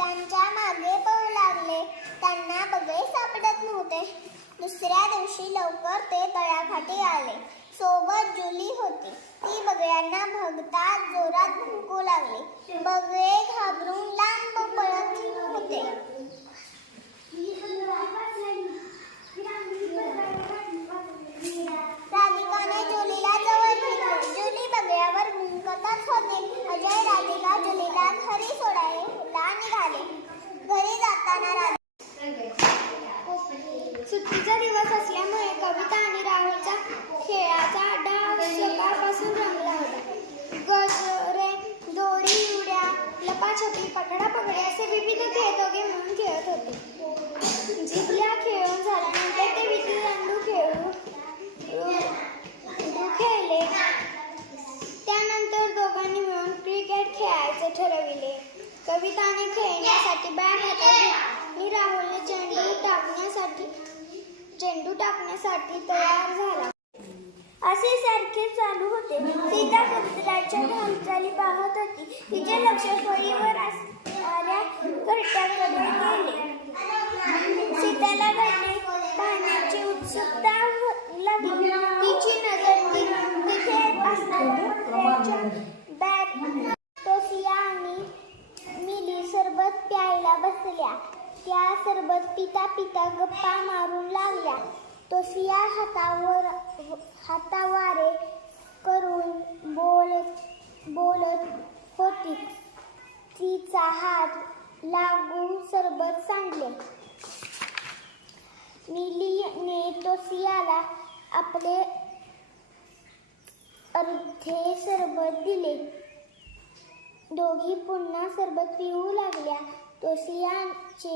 त्यांच्या मागे पळू लागले. त्यांना बगळे सापडत नव्हते. दुसऱ्या दिवशी लवकर ते तळ्याकाठी आले. सोबत जुली होती. ती बगळ्यांना बघताच जोरात भुंकू लागली. बगळे घाबरून लांब पळत होते. राधिकाने जुलीला जवळ घेतले. जुली बगळ्यावर भुंकतच होती. अजय राधिका जुलीला घरी सोडायला निघाले. घरी जाताना सुट्टीचा दिवस असल्यामुळे कविता आणि राहुलचा खेळाचा डाव सकाळपासून रंगला होता. गजरे, दोरी उड्या, लपाछपी, पकडापकडी असे विविध खेळ दोघे मिळून खेळत होते. जिबल्या खेळून झाल्यानंतर ते विटीदांडू खेळले. त्यानंतर दोघांनी मिळून क्रिकेट खेळायचे ठरविले. कविताने खेळण्यासाठी बॅट हातात घेतली. राहुलने चेंडू टाकण्यासाठी तयार झाला. असे सारखे चालू होते. सीता कबुतराच्या हालचाली पाहत होती. तिचे लक्ष फळीवर असणाऱ्या घरट्याकडे गेले. सीताला घरटे पाहण्याची उत्सुकता लागली. तिची नजर तिथे असणाऱ्या बॅग तोसिया आणि मिली सरबत प्यायला बसल्या. त्या सरबत पिता पिता गप्पा मारून लागल्या. तोसिया हातावारे करून बोलत होती. तिचा हात लागून सरबत सांडले. मिलीने तोसियाला आपले अर्धे सरबत दिले. दोघी पुन्हा सरबत पिऊ लागल्या. तोसियाचे